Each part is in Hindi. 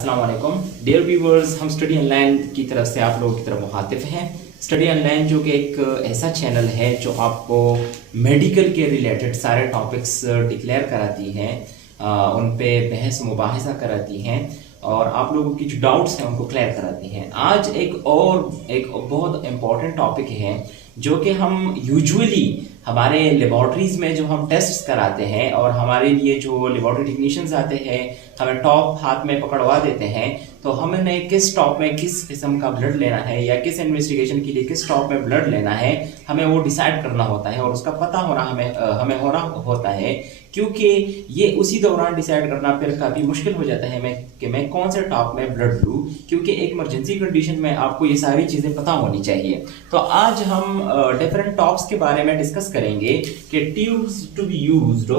अस्सलाम वालेकुम डियर व्यूवर्स, हम स्टडी ऑनलाइन की तरफ से आप लोगों की तरफ मुखातिब हैं। स्टडी ऑनलाइन जो कि एक ऐसा चैनल है जो आपको मेडिकल के रिलेटेड सारे टॉपिक्स डिक्लेयर कराती हैं, उन पे बहस मुबाहिसा कराती हैं और आप लोगों की जो डाउट्स हैं उनको क्लियर कराती हैं। आज एक बहुत इम्पॉर्टेंट टॉपिक है जो कि हम यूजुअली हमारे लेबॉर्ट्रीज़ में जो हम टेस्ट्स कराते हैं और हमारे लिए जो लेबॉर्ट्री टेक्नीशियंस आते हैं हमें टॉप हाथ में पकड़वा देते हैं, तो हमें किस टॉप में किस किस्म का ब्लड लेना है या किस इन्वेस्टिगेशन के लिए किस टॉप में ब्लड लेना है, हमें वो डिसाइड करना होता है और उसका पता होना हमें होना होता है, क्योंकि ये उसी दौरान डिसाइड करना फिर काफ़ी मुश्किल हो जाता है कि मैं कौन से टॉप में ब्लड लूँ, क्योंकि एक इमरजेंसी कंडीशन में आपको ये सारी चीज़ें पता होनी चाहिए। तो आज हम डिफरेंट टॉप्स के बारे में डिस्कस करेंगे कि tubes to be used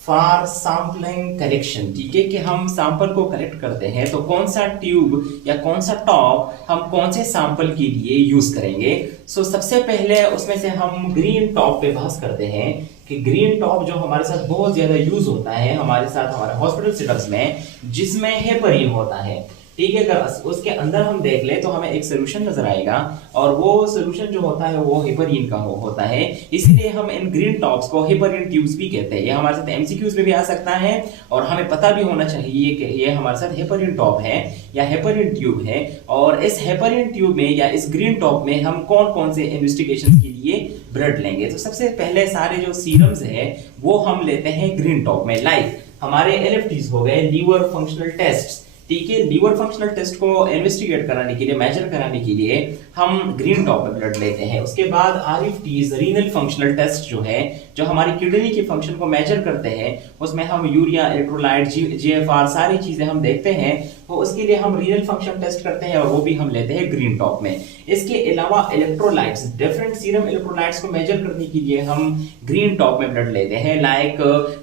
for sampling collection. ठीक है, कि हम सैंपल को कलेक्ट करते हैं तो कौन सा ट्यूब या कौन सा टॉप हम कौन से सैंपल के लिए यूज करेंगे। सबसे पहले उसमें से हम ग्रीन टॉप पे बहस करते हैं कि ग्रीन टॉप जो हमारे साथ बहुत ज्यादा यूज होता है हमारे साथ हमारे हॉस्पिटल सेटअप्स में, जिसमें हेपरिन होता है। ठीक है, अगर उसके अंदर हम देख ले तो हमें एक सोल्यूशन नजर आएगा और वो सोल्यूशन जो होता है वो हेपरिन का होता है, इसलिए हम इन ग्रीन टॉप्स को हेपरिन ट्यूब्स भी कहते हैं। ये हमारे साथ एमसीक्यूज में भी आ सकता है और हमें पता भी होना चाहिए कि ये हमारे साथ हेपरिन टॉप है या हेपरिन ट्यूब है, और इस हेपरिन ट्यूब में या इस ग्रीन टॉप में हम कौन कौन से इन्वेस्टिगेशन के लिए ब्लड लेंगे। तो सबसे पहले सारे जो सीरम्स है वो हम लेते हैं ग्रीन टॉप में, लाइक हमारे एलएफटीज हो गए, लीवर फंक्शनल टेस्ट। ठीक है, लीवर फंक्शनल टेस्ट को इन्वेस्टिगेट कराने के लिए, मेजर कराने के लिए हम ग्रीन टॉप में ब्लड लेते हैं। उसके बाद आरएफटीज, रीनल फंक्शनल टेस्ट जो है, जो हमारी किडनी के फंक्शन को मेजर करते हैं, उसमें हम यूरिया, इलेक्ट्रोलाइट, जीएफआर सारी चीजें हम देखते हैं, तो उसके लिए हम रीनल फंक्शन टेस्ट करते हैं और वो भी हम लेते हैं ग्रीन टॉप में। इसके अलावा इलेक्ट्रोलाइट्स, डिफरेंट सीरम इलेक्ट्रोलाइट्स को मेजर करने के लिए हम ग्रीन टॉप में ब्लड लेते हैं, like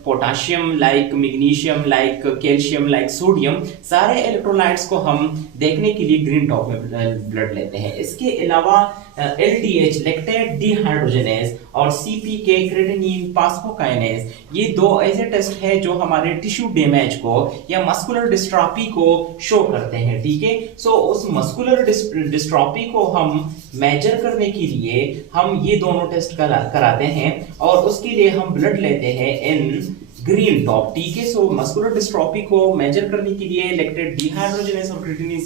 potassium, like magnesium, like calcium, like sodium, सारे इलेक्ट्रोलाइट्स को हम देखने के लिए ग्रीन टॉप में ब्लड लेते हैं। इसके अलावा LDH, लैक्टेट डिहाइड्रोजनेज, और CPK, क्रेटिनिन फास्फोकाइनेज, ये दो ऐसे टेस्ट है जो हमारे टिश्यू डैमेज को या मस्कुलर डिस्ट्रॉफी को शो करते हैं। ठीक है, उस मस्कुलर डिस्ट्रॉफी को हम मेजर करने के लिए हम ये दोनों टेस्ट कराते हैं और उसके लिए हम ब्लड लेते हैं इन ग्रीन टॉप। ठीक है, मस्कुलर डिस्ट्रॉफी को मेजर करने के लिए लैक्टेट डिहाइड्रोजनेज और क्रेटिनिन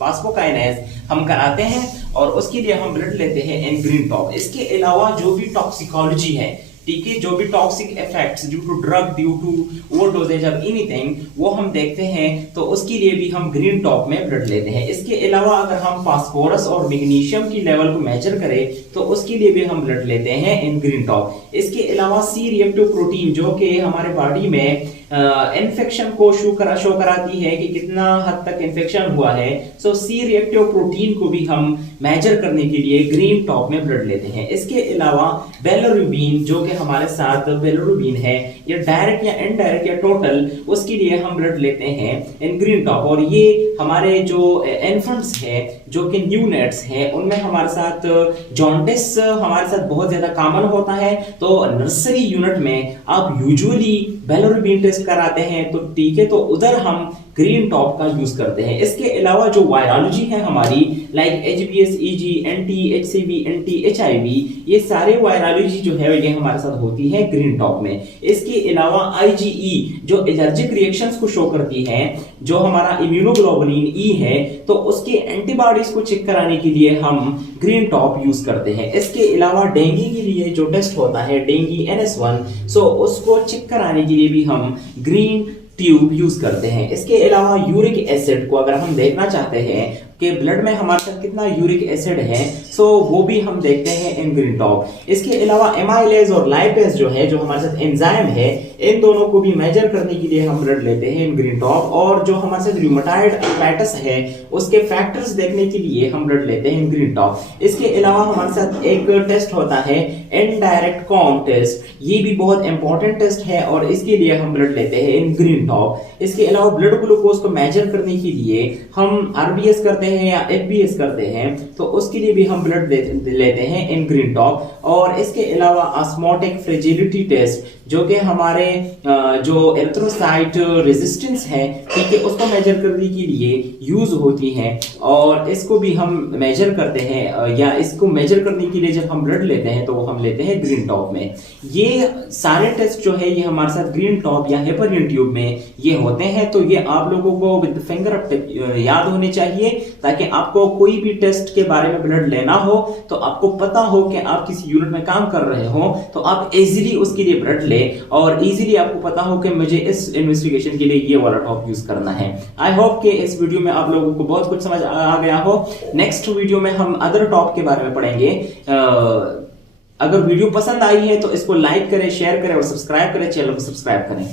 फास्फोकाइनेज हम कराते हैं और उसके लिए हम ब्लड लेते हैं इन ग्रीन टॉप। इसके अलावा जो भी टॉक्सिकोलॉजी है, ठीक है, जो भी toxic effects due to drug, due to overdoses of anything, वो हम देखते हैं, तो उसके लिए भी हम ग्रीन टॉप में ब्लड लेते हैं। इसके अलावा अगर हम फास्फोरस और मैग्नीशियम की लेवल को मेजर करें तो उसके लिए भी हम ब्लड लेते हैं इन ग्रीन टॉप। इसके अलावा सी रिएक्टिव प्रोटीन जो कि हमारे बॉडी में इन्फेक्शन को शो कराती है कि कितना हद तक इन्फेक्शन हुआ है, सी रिएक्टिव प्रोटीन को भी हम मेजर करने के लिए ग्रीन टॉप में ब्लड लेते हैं। इसके अलावा बिलिरुबिन जो कि हमारे साथ बिलिरुबिन है, या डायरेक्ट या इनडायरेक्ट या टोटल, उसके लिए हम ब्लड लेते हैं इन ग्रीन टॉप। और ये हमारे जो इन्फेंट्स है, जो कि न्यूनेट्स है, उनमें हमारे साथ जॉन्डिस हमारे साथ बहुत ज्यादा कॉमन होता है, तो नर्सरी यूनिट में आप यूजुअली बिलिरुबिन टेस्ट कराते हैं, तो ठीक है, तो उधर हम ग्रीन टॉप का यूज करते हैं। इसके अलावा जो वायरोलॉजी है हमारी, like HBS, EG, anti HCV, anti HIV, ये सारे वायरोलॉजी जो है ये हमारे साथ होती है ग्रीन टॉप में। इसके अलावा IgE जो एलर्जिक रिएक्शंस को शो करती है, जो हमारा इम्यूनोग्लोबुलिन E है, तो उसके एंटीबॉडीज को चेक कराने के लिए हम ग्रीन टॉप यूज करते हैं। इसके अलावा डेंगू के लिए जो टेस्ट होता है, डेंगू NS1, उसको चेक कराने के लिए भी हम ग्रीन ट्यूब यूज करते हैं। इसके अलावा यूरिक एसिड को अगर हम देखना चाहते हैं कि ब्लड में हमारे साथ कितना यूरिक एसिड है, वो भी हम देखते हैं इन ग्रीन टॉप। इसके अलावा एमाइलेज और लाइपेज जो है, जो हमारे साथ एंजाइम है, इन दोनों को भी मेजर करने के लिए हम ब्लड लेते हैं इन ग्रीन टॉप। और जो हमारे साथ रूमेटॉइड आर्थराइटिस है, उसके फैक्टर्स देखने के लिए हम ब्लड लेते हैं इन ग्रीन टॉप। इसके अलावा हमारे साथ एक टेस्ट होता है इनडायरेक्ट कॉम टेस्ट, ये भी बहुत इंपॉर्टेंट टेस्ट है और इसके लिए हम ब्लड लेते हैं इन ग्रीन टॉप। इसके अलावा ब्लड ग्लूकोज को मेजर करने के लिए हम RBS करते हैं या FBS करते हैं, तो उसके लिए भी हम ब्लड लेते हैं इन ग्रीन टॉप। और इसके अलावा ऑस्मोटिक फ्रेजिलिटी टेस्ट जो कि हमारे जो एरिथ्रोसाइट रेजिस्टेंस है, ठीक है, उसको मेजर करने के लिए यूज होती है और इसको भी हम मेजर करते हैं या इसको मेजर करने के लिए जब हम ब्लड लेते हैं तो हम लेते हैं ग्रीन टॉप में। ये सारे टेस्ट जो है ये हमारे साथ ग्रीन टॉप या हेपरियन ट्यूब में ये होते हैं। तो ये आप लोगों को विद फिंगर याद होने चाहिए ताकि आपको कोई भी टेस्ट के बारे में ब्लड लेना हो तो आपको पता हो कि आप किसी यूनिट में काम कर रहे हो तो आप इजीली उसके लिए ब्लड ले और इजीली आपको पता हो कि मुझे इस इन्वेस्टिगेशन के लिए ये वाला टॉप यूज करना है। आई होप कि इस वीडियो में आप लोगों को बहुत कुछ समझ आ गया हो। नेक्स्ट वीडियो में हम अदर टॉप के बारे में पढ़ेंगे। अगर वीडियो पसंद आई है तो इसको लाइक करें, शेयर करें और सब्सक्राइब करें, चैनल को सब्सक्राइब करें।